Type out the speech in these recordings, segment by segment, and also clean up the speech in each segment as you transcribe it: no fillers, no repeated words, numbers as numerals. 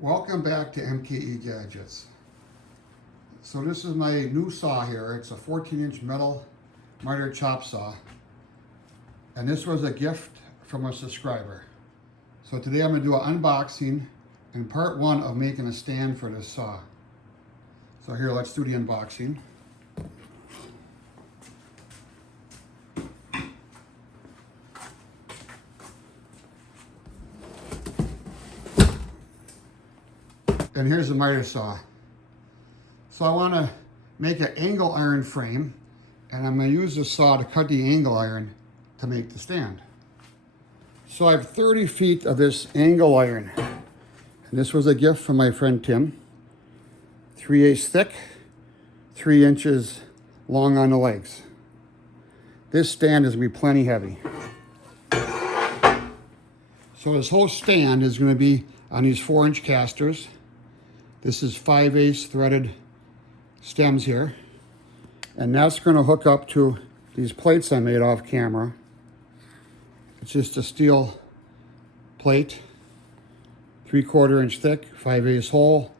Welcome back to MKE Gadgets. So this is my new saw here. It's a 14-inch metal miter chop saw. And this was a gift from a subscriber. So today I'm going to do an unboxing and part one of making a stand for this saw. So here, let's do the unboxing. And here's the miter saw. So I want to make an angle iron frame, and I'm going to use the saw to cut the angle iron to make the stand. So I have 30 feet of this angle iron. And this was a gift from my friend Tim. 3/8 thick, 3 inches long on the legs. This stand is going to be plenty heavy. So this whole stand is going to be on these 4-inch casters. This is 5/8 threaded stems here. And that's going to hook up to these plates I made off camera. It's just a steel plate, 3/4 inch thick, 5/8 hole,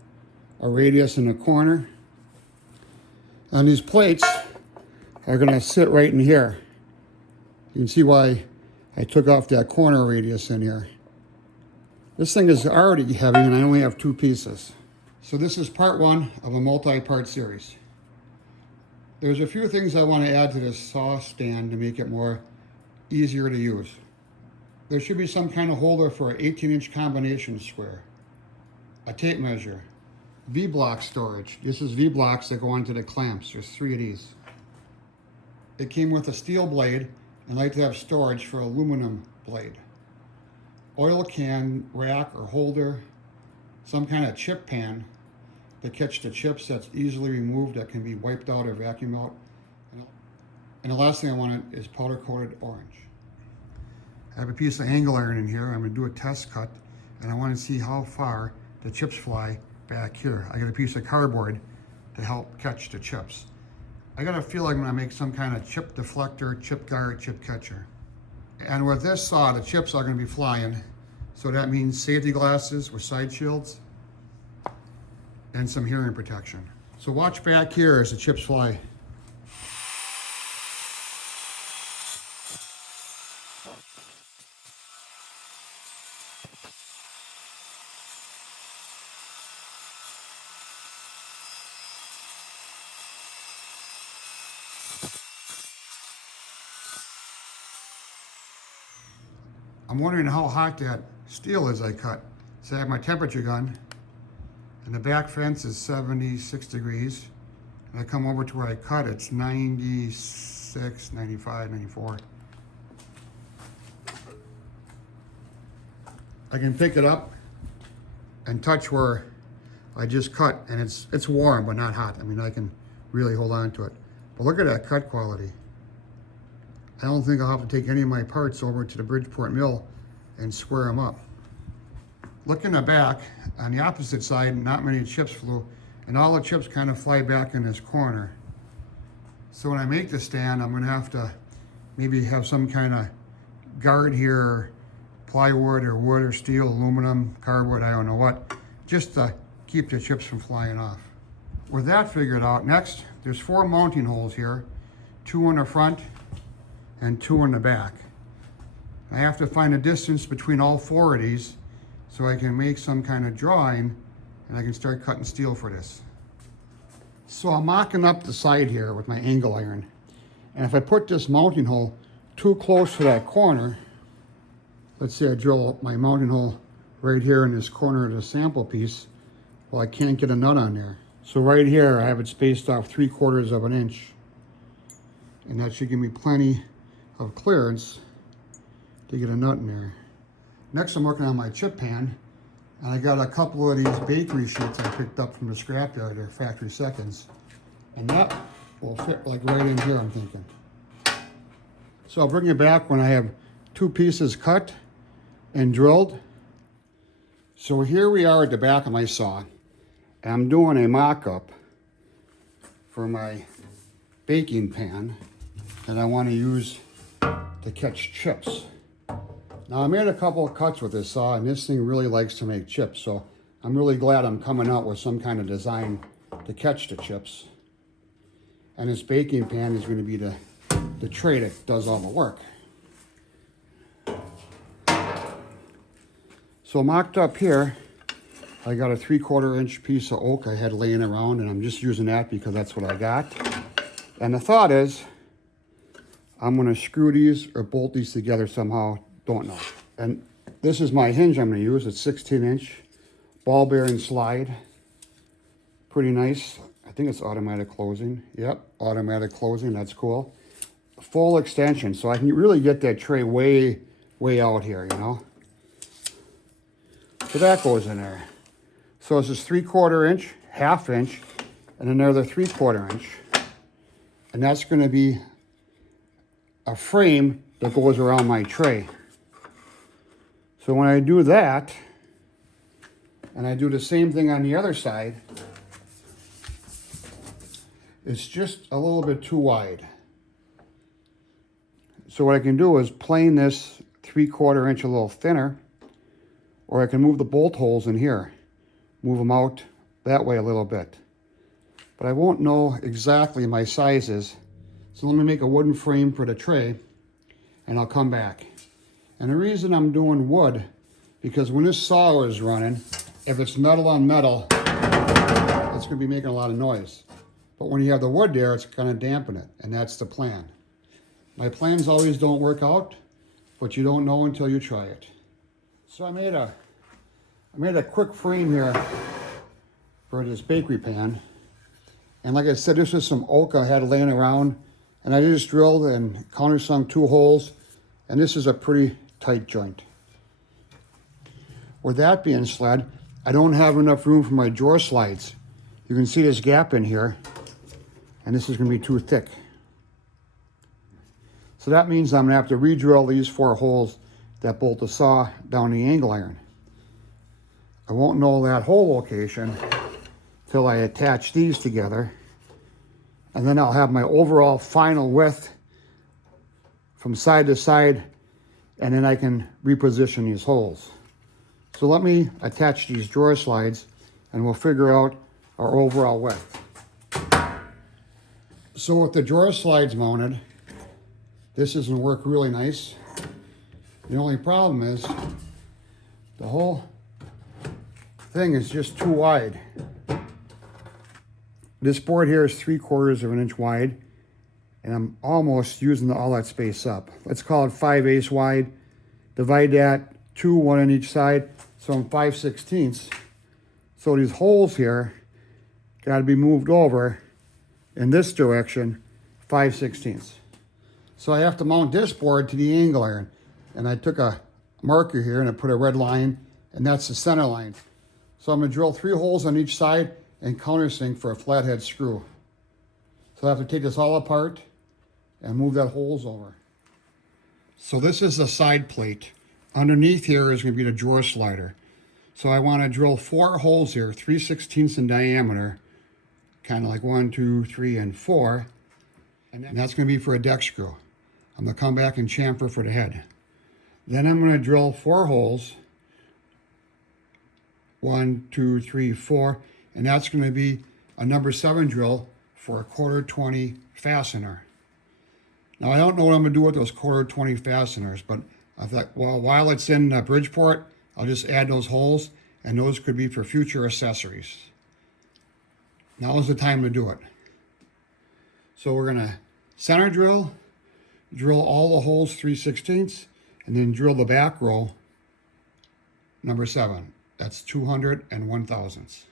a radius in the corner. And these plates are going to sit right in here. You can see why I took off that corner radius in here. This thing is already heavy and I only have 2 pieces. So this is part one of a multi-part series. There's a few things I want to add to this saw stand to make it more easier to use. There should be some kind of holder for an 18-inch combination square, a tape measure, V-block storage. This is V-blocks that go onto the clamps. There's 3 of these. It came with a steel blade, and I like to have storage for aluminum blade. Oil can, rack or holder, some kind of chip pan to catch the chips that's easily removed, that can be wiped out or vacuumed out. And the last thing I want is powder coated orange. I have a piece of angle iron in here. I'm going to do a test cut, and I want to see how far the chips fly back here. I got a piece of cardboard to help catch the chips. I got a feel like I'm going to make some kind of chip deflector, chip guard, chip catcher. And with this saw, the chips are going to be flying. So that means safety glasses with side shields and some hearing protection. So watch back here as the chips fly. I'm wondering how hot that steel is I cut. So I have my temperature gun, and the back fence is 76 degrees. And I come over to where I cut, it's 96, 95, 94. I can pick it up and touch where I just cut, and it's warm but not hot. I mean, I can really hold on to it. But look at that cut quality. I don't think I'll have to take any of my parts over to the Bridgeport mill and square them up. Look in the back, on the opposite side, not many chips flew, and all the chips kind of fly back in this corner. So when I make the stand, I'm gonna have to maybe have some kind of guard here, plywood or wood or steel, aluminum, cardboard, I don't know what, just to keep the chips from flying off. With that figured out, next, there's 4 mounting holes here, 2 in the front and 2 in the back. I have to find a distance between all 4 of these so I can make some kind of drawing and I can start cutting steel for this. So I'm mocking up the side here with my angle iron. And if I put this mounting hole too close to that corner, let's say I drill my mounting hole right here in this corner of the sample piece, well, I can't get a nut on there. So right here, I have it spaced off 3/4 of an inch. And that should give me plenty of clearance to get a nut in there. Next, I'm working on my chip pan, and I got a couple of these bakery sheets I picked up from the scrapyard. They're factory seconds, and that will fit like right in here, I'm thinking. So I'll bring it back when I have 2 pieces cut and drilled. So here we are at the back of my saw, and I'm doing a mock-up for my baking pan that I want to use to catch chips. Now I made a couple of cuts with this saw, and this thing really likes to make chips, so I'm really glad I'm coming out with some kind of design to catch the chips. And this baking pan is going to be the tray that does all the work. So mocked up here, I got a 3/4 inch piece of oak I had laying around, and I'm just using that because that's what I got. And the thought is, I'm going to screw these or bolt these together somehow, don't know. And this is my hinge I'm going to use. It's 16 inch ball bearing slide. Pretty nice. I think it's automatic closing. Yep, automatic closing, that's cool. Full extension, so I can really get that tray way out here, you know. So that goes in there. So this is 3/4 inch, 1/2 inch, and another 3/4 inch. And that's going to be a frame that goes around my tray. So when I do that, and I do the same thing on the other side, it's just a little bit too wide. So what I can do is plane this 3/4 inch a little thinner, or I can move the bolt holes in here, move them out that way a little bit. But I won't know exactly my sizes. So let me make a wooden frame for the tray, and I'll come back. And the reason I'm doing wood, because when this saw is running, if it's metal on metal, it's going to be making a lot of noise. But when you have the wood there, it's going to dampen it, and that's the plan. My plans always don't work out, but you don't know until you try it. So I made a quick frame here for this bakery pan. And like I said, this is some oak I had laying around, and I just drilled and countersunk 2 holes, and this is a pretty tight joint. With that being said, I don't have enough room for my drawer slides. You can see this gap in here, and this is going to be too thick. So that means I'm going to have to re-drill these 4 holes that bolt the saw down the angle iron. I won't know that hole location till I attach these together, and then I'll have my overall final width from side to side, and then I can reposition these holes. So let me attach these drawer slides, and we'll figure out our overall width. So with the drawer slides mounted, this is going to work really nice. The only problem is the whole thing is just too wide. This board here is 3/4 inch wide, and I'm almost using all that space up. Let's call it 5/8 wide. Divide that 2, 1 on each side, so I'm 5/16. So these holes here got to be moved over in this direction, 5/16. So I have to mount this board to the angle iron. And I took a marker here and I put a red line, and that's the center line. So I'm going to drill 3 holes on each side and countersink for a flathead screw. So I have to take this all apart and move that holes over. So this is the side plate. Underneath here is going to be the drawer slider. So I want to drill 4 holes here, 3/16 in diameter, kind of like 1, 2, 3, and 4. And that's going to be for a deck screw. I'm going to come back and chamfer for the head. Then I'm going to drill 4 holes, 1, 2, 3, 4, and that's going to be a number 7 drill for a 1/4-20 fastener. Now I don't know what I'm going to do with those 1/4-20 fasteners, but I thought, well, while it's in Bridgeport, I'll just add those holes, and those could be for future accessories. Now is the time to do it. So we're going to center drill all the holes 3/16, and then drill the back row number 7. That's 201 thousandths.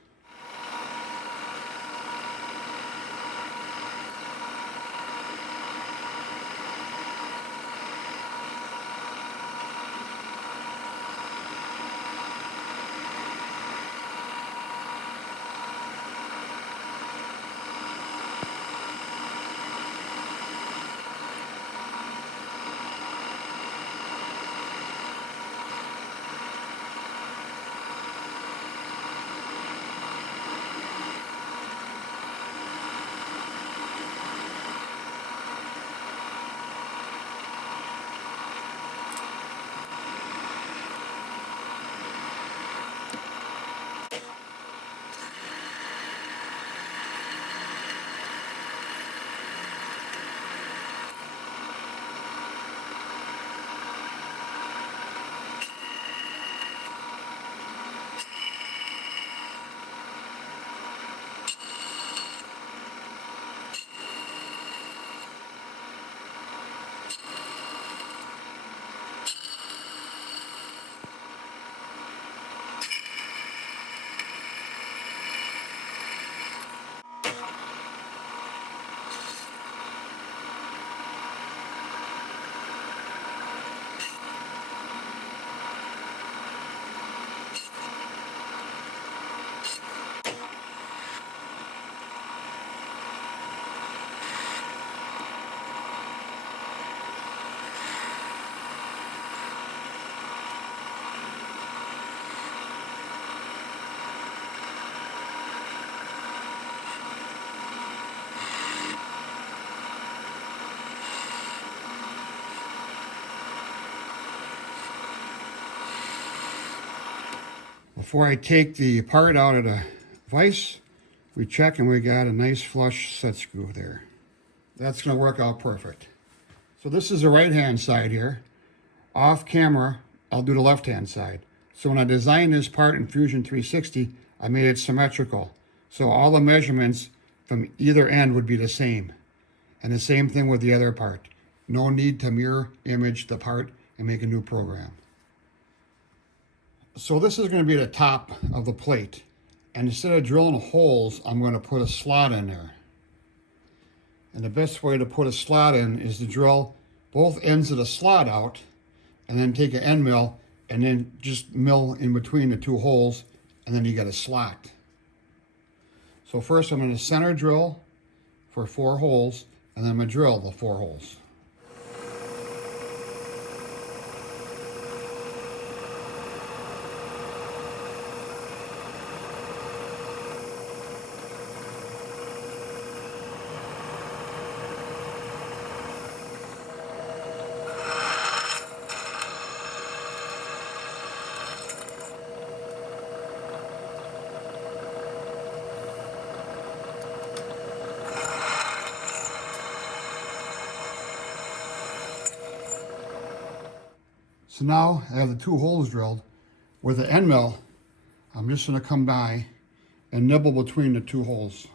Before I take the part out of the vise, we check and we got a nice flush set screw there. That's going to work out perfect. So this is the right hand side here. Off camera, I'll do the left hand side. So when I designed this part in Fusion 360, I made it symmetrical. So all the measurements from either end would be the same. And the same thing with the other part. No need to mirror image the part and make a new program. So this is going to be the top of the plate. And instead of drilling holes, I'm going to put a slot in there. And the best way to put a slot in is to drill both ends of the slot out and then take an end mill and then just mill in between the two holes, and then you get a slot. So first I'm going to center drill for 4 holes, and then I'm going to drill the 4 holes. So now I have the 2 holes drilled. With the end mill, I'm just going to come by and nibble between the 2 holes.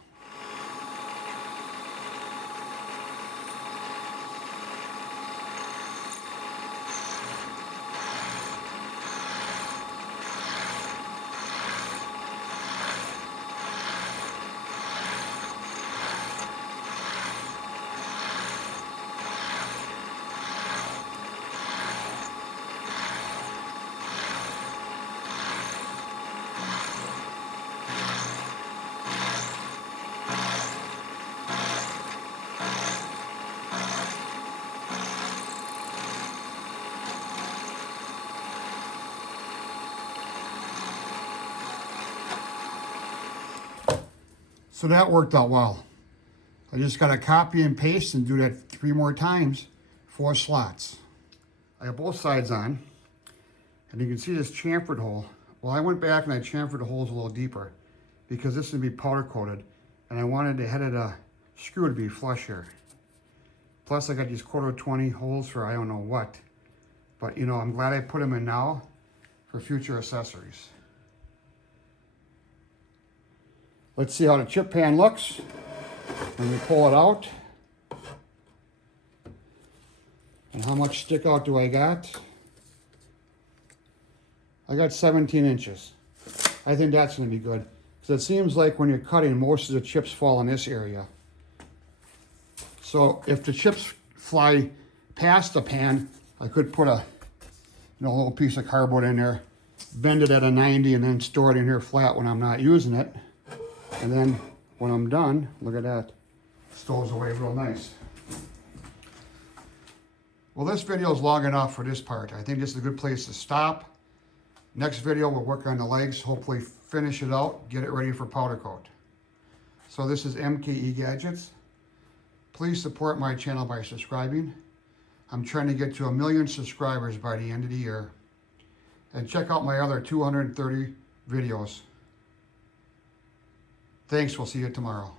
So that worked out well. I just got to copy and paste and do that 3 more times, 4 slots. I have both sides on, and you can see this chamfered hole. Well, I went back and I chamfered the holes a little deeper because this would be powder coated, and I wanted the head of the screw to be flush here. Plus I got these 1/4-20 holes for I don't know what, but you know, I'm glad I put them in now for future accessories. Let's see how the chip pan looks when we pull it out. And how much stick out do I got? I got 17 inches. I think that's going to be good. Because it seems like when you're cutting, most of the chips fall in this area. So if the chips fly past the pan, I could put a little piece of cardboard in there, bend it at a 90, and then store it in here flat when I'm not using it. And then when I'm done, look at that, it stows away real nice. Well, this video is long enough for this part. I think this is a good place to stop. Next video, we'll work on the legs, hopefully finish it out, get it ready for powder coat. So this is MKE Gadgets. Please support my channel by subscribing. I'm trying to get to 1 million subscribers by the end of the year. And check out my other 230 videos. Thanks, we'll see you tomorrow.